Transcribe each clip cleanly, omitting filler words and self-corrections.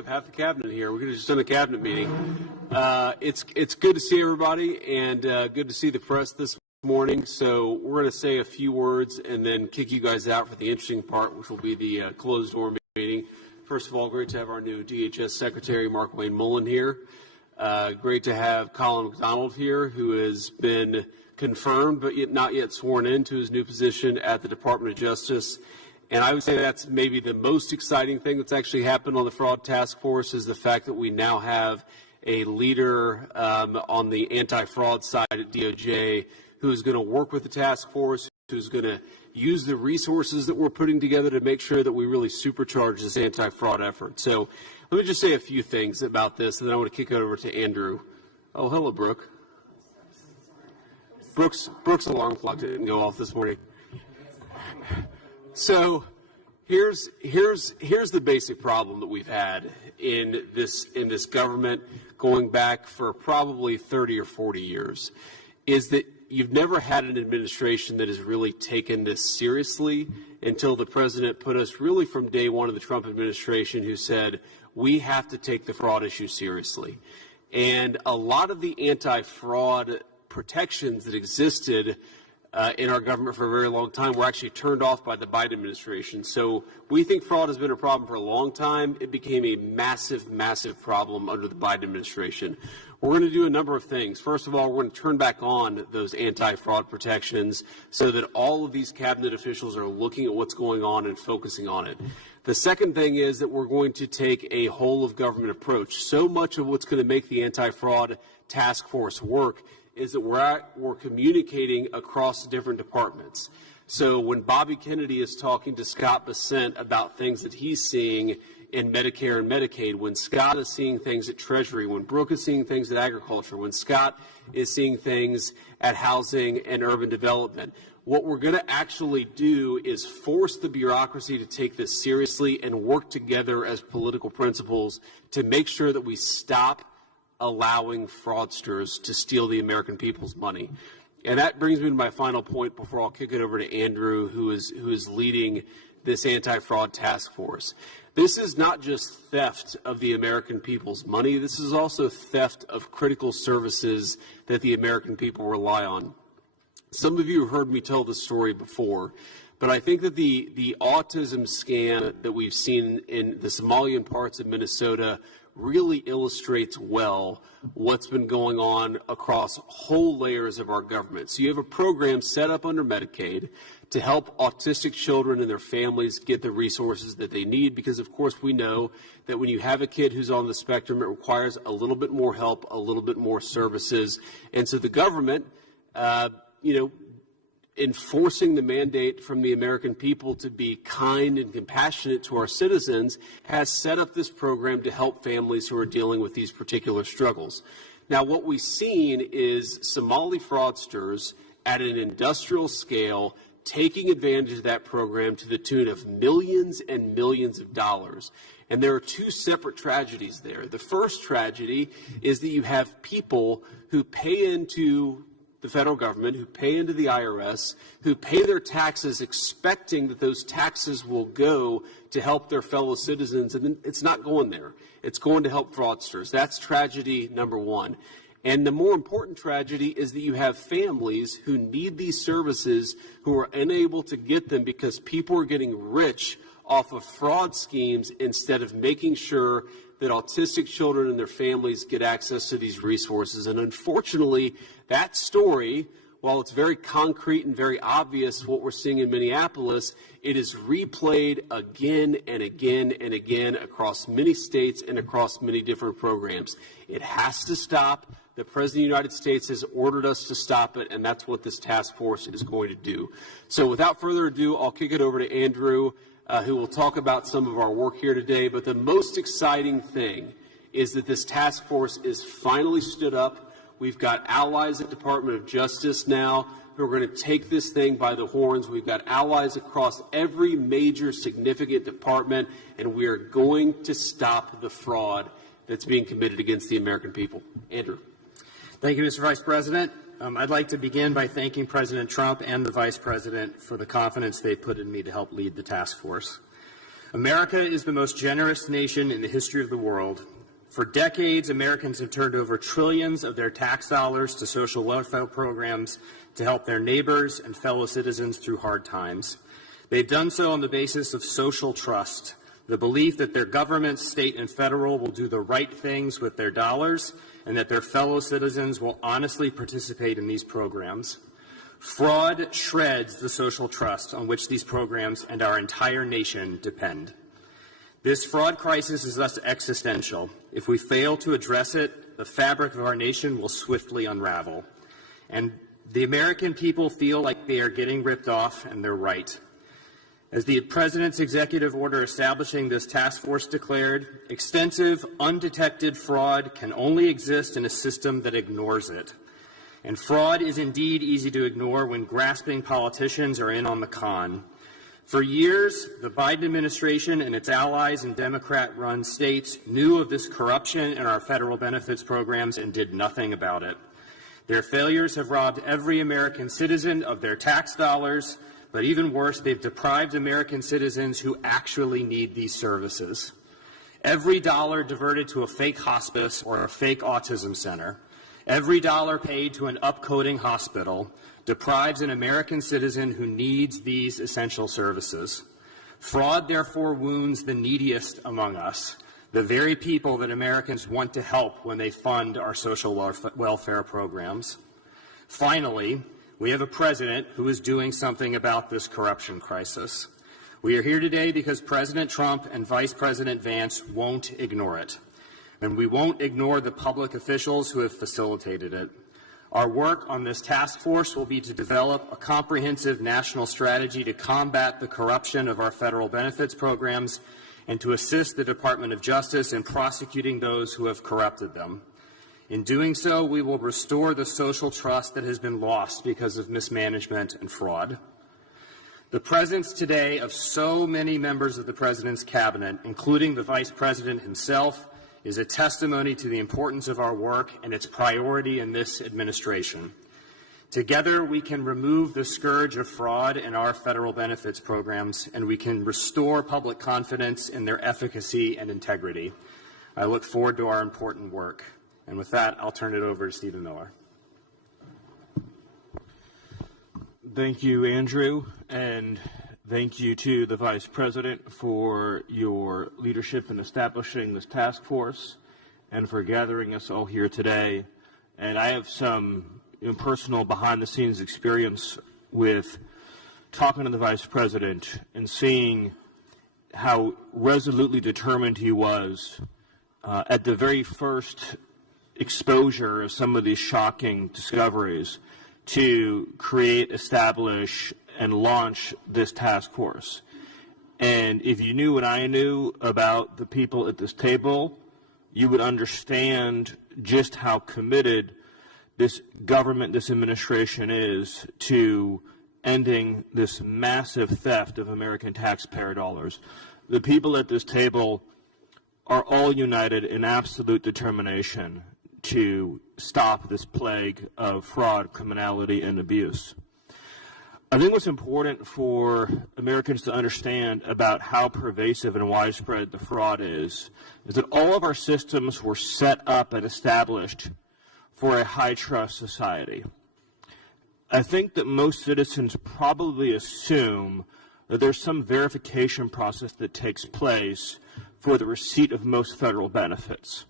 have half the cabinet here. We could have just done a cabinet meeting. It's good to see everybody, and good to see the press this morning. So we're going to say a few words and then kick you guys out for the interesting part, which will be the closed door meeting. First of all, great to have our new DHS Secretary, Mark Wayne Mullen, here. Great to have Colin McDonald here, who has been confirmed but yet not yet sworn into his new position at the Department of Justice. And I would say that's maybe the most exciting thing that's actually happened on the Fraud Task Force is the fact that we now have a leader on the anti-fraud side at DOJ who is going to work with the task force, who's going to use the resources that we're putting together to make sure that we really supercharge this anti-fraud effort. So let me just say a few things about this, and then I want to kick it over to Andrew. Oh, hello, Brooke. Brooke's alarm clock didn't go off this morning. So here's the basic problem that we've had in this government going back for probably 30 or 40 years, is that you've never had an administration that has really taken this seriously until the president put us really from day one of the Trump administration, who said we have to take the fraud issue seriously. And a lot of the anti-fraud protections that existed in our government for a very long time were actually turned off by the Biden administration. So we think fraud has been a problem for a long time. It became a massive, massive problem under the Biden administration. We're going to do a number of things. First of all, we're going to turn back on those anti-fraud protections so that all of these cabinet officials are looking at what's going on and focusing on it. The second thing is that we're going to take a whole-of-government approach. So much of what's going to make the anti-fraud task force work is that we're communicating across different departments. So when Bobby Kennedy is talking to Scott Bessent about things that he's seeing in Medicare and Medicaid, when Scott is seeing things at Treasury, when Brooke is seeing things at Agriculture, when Scott is seeing things at Housing and Urban Development, what we're going to actually do is force the bureaucracy to take this seriously and work together as political principles to make sure that we stop allowing fraudsters to steal the American people's money. And that brings me to my final point before I'll kick it over to Andrew, who is leading this anti-fraud task force. This is not just theft of the American people's money. This is also theft of critical services that the American people rely on. Some of you have heard me tell this story before, but I think that the autism scam that we've seen in the Somalian parts of Minnesota really illustrates well what's been going on across whole layers of our government. So you have a program set up under Medicaid to help autistic children and their families get the resources that they need, because of course we know that when you have a kid who's on the spectrum, it requires a little bit more help, a little bit more services. And so the government, enforcing the mandate from the American people to be kind and compassionate to our citizens, has set up this program to help families who are dealing with these particular struggles. Now, what we've seen is Somali fraudsters at an industrial scale taking advantage of that program to the tune of millions and millions of dollars. And there are two separate tragedies there. The first tragedy is that you have people who pay into the federal government, who pay into the IRS, who pay their taxes expecting that those taxes will go to help their fellow citizens, and then it's not going there. It's going to help fraudsters. That's tragedy number one. And the more important tragedy is that you have families who need these services who are unable to get them because people are getting rich off of fraud schemes instead of making sure that autistic children and their families get access to these resources. And unfortunately, that story, while it's very concrete and very obvious what we're seeing in Minneapolis, it is replayed again and again and again across many states and across many different programs. It has to stop. The President of the United States has ordered us to stop it, and that's what this task force is going to do. So without further ado, I'll kick it over to Andrew, who will talk about some of our work here today. But the most exciting thing is that this task force is finally stood up. We've got allies at Department of Justice now who are going to take this thing by the horns. We've got allies across every major significant department, and we are going to stop the fraud that's being committed against the American people. Andrew. Thank you, Mr. Vice President. I'd like to begin by thanking President Trump and the Vice President for the confidence they put in me to help lead the task force. America is the most generous nation in the history of the world. For decades, Americans have turned over trillions of their tax dollars to social welfare programs to help their neighbors and fellow citizens through hard times. They've done so on the basis of social trust, the belief that their governments, state and federal, will do the right things with their dollars and that their fellow citizens will honestly participate in these programs. Fraud shreds the social trust on which these programs and our entire nation depend. This fraud crisis is thus existential. If we fail to address it, the fabric of our nation will swiftly unravel. And the American people feel like they are getting ripped off, and they're right. As the President's executive order establishing this task force declared, extensive, undetected fraud can only exist in a system that ignores it. And fraud is indeed easy to ignore when grasping politicians are in on the con. For years, the Biden administration and its allies in Democrat-run states knew of this corruption in our federal benefits programs and did nothing about it. Their failures have robbed every American citizen of their tax dollars, but even worse, they've deprived American citizens who actually need these services. Every dollar diverted to a fake hospice or a fake autism center, every dollar paid to an upcoding hospital, deprives an American citizen who needs these essential services. Fraud, therefore, wounds the neediest among us, the very people that Americans want to help when they fund our social welfare programs. Finally, we have a president who is doing something about this corruption crisis. We are here today because President Trump and Vice President Vance won't ignore it. And we won't ignore the public officials who have facilitated it. Our work on this task force will be to develop a comprehensive national strategy to combat the corruption of our federal benefits programs and to assist the Department of Justice in prosecuting those who have corrupted them. In doing so, we will restore the social trust that has been lost because of mismanagement and fraud. The presence today of so many members of the President's cabinet, including the Vice President himself, is a testimony to the importance of our work and its priority in this administration. Together, we can remove the scourge of fraud in our federal benefits programs, and we can restore public confidence in their efficacy and integrity. I look forward to our important work. And with that, I'll turn it over to Stephen Miller. Thank you, Andrew, and thank you to the Vice President for your leadership in establishing this task force and for gathering us all here today. And I have some personal behind-the-scenes experience with talking to the Vice President and seeing how resolutely determined he was at the very first exposure of some of these shocking discoveries to create, establish, and launch this task force. And if you knew what I knew about the people at this table, you would understand just how committed this government, this administration is to ending this massive theft of American taxpayer dollars. The people at this table are all united in absolute determination to stop this plague of fraud, criminality, and abuse. I think what's important for Americans to understand about how pervasive and widespread the fraud is that all of our systems were set up and established for a high-trust society. I think that most citizens probably assume that there's some verification process that takes place for the receipt of most federal benefits.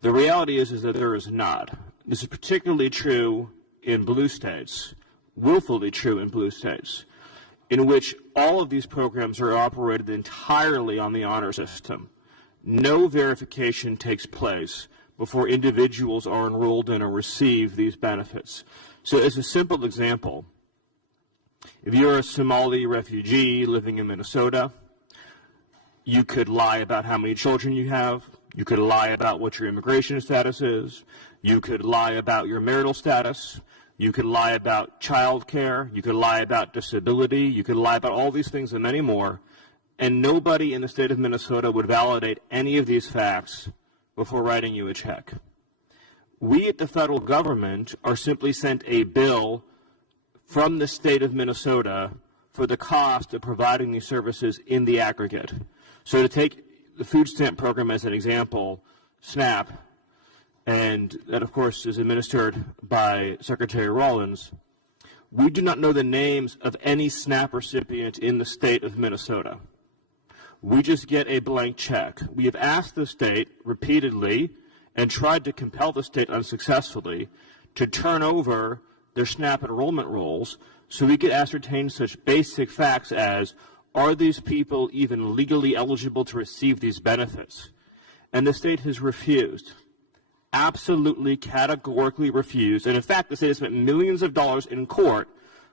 The reality is that there is not. This is particularly true in blue states, willfully true in blue states, in which all of these programs are operated entirely on the honor system. No verification takes place before individuals are enrolled in or receive these benefits. So as a simple example, if you're a Somali refugee living in Minnesota, you could lie about how many children you have. You could lie about what your immigration status is. You could lie about your marital status. You could lie about child care. You could lie about disability. You could lie about all these things and many more. And nobody in the state of Minnesota would validate any of these facts before writing you a check. We at the federal government are simply sent a bill from the state of Minnesota for the cost of providing these services in the aggregate. So to take the food stamp program as an example, SNAP, and that, of course, is administered by Secretary Rollins, we do not know the names of any SNAP recipient in the state of Minnesota. We just get a blank check. We have asked the state repeatedly and tried to compel the state unsuccessfully to turn over their SNAP enrollment rolls so we could ascertain such basic facts as, are these people even legally eligible to receive these benefits? And the state has refused. Absolutely, categorically refused. And in fact, the state has spent millions of dollars in court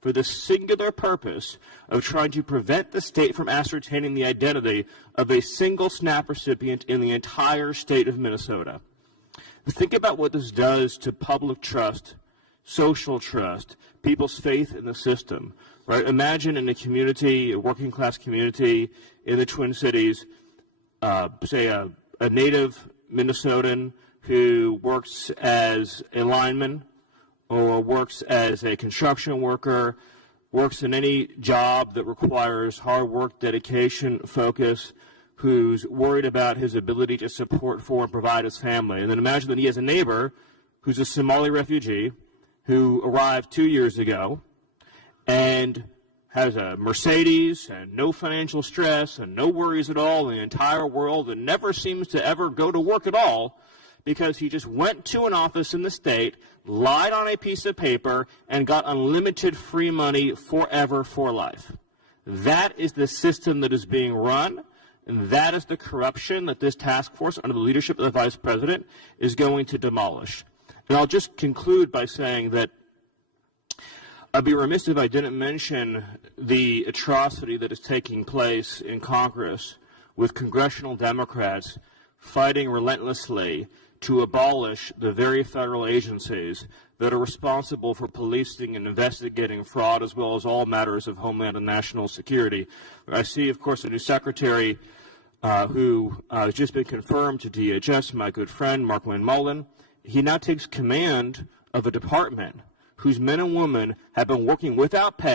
for the singular purpose of trying to prevent the state from ascertaining the identity of a single SNAP recipient in the entire state of Minnesota. Think about what this does to public trust, social trust, people's faith in the system. Right? Imagine in a community, a working class community in the Twin Cities, say a native Minnesotan who works as a lineman or works as a construction worker, works in any job that requires hard work, dedication, focus, who's worried about his ability to support for and provide his family. And then imagine that he has a neighbor who's a Somali refugee who arrived 2 years ago and has a Mercedes and no financial stress and no worries at all in the entire world and never seems to ever go to work at all because he just went to an office in the state, lied on a piece of paper, and got unlimited free money forever for life. That is the system that is being run, and that is the corruption that this task force, under the leadership of the Vice President, is going to demolish. And I'll just conclude by saying that I'd be remiss if I didn't mention the atrocity that is taking place in Congress with congressional Democrats fighting relentlessly to abolish the very federal agencies that are responsible for policing and investigating fraud as well as all matters of homeland and national security. I see, of course, a new secretary who has just been confirmed to DHS, my good friend, Mark Wayne Mullen. He now takes command of a department whose men and women have been working without pay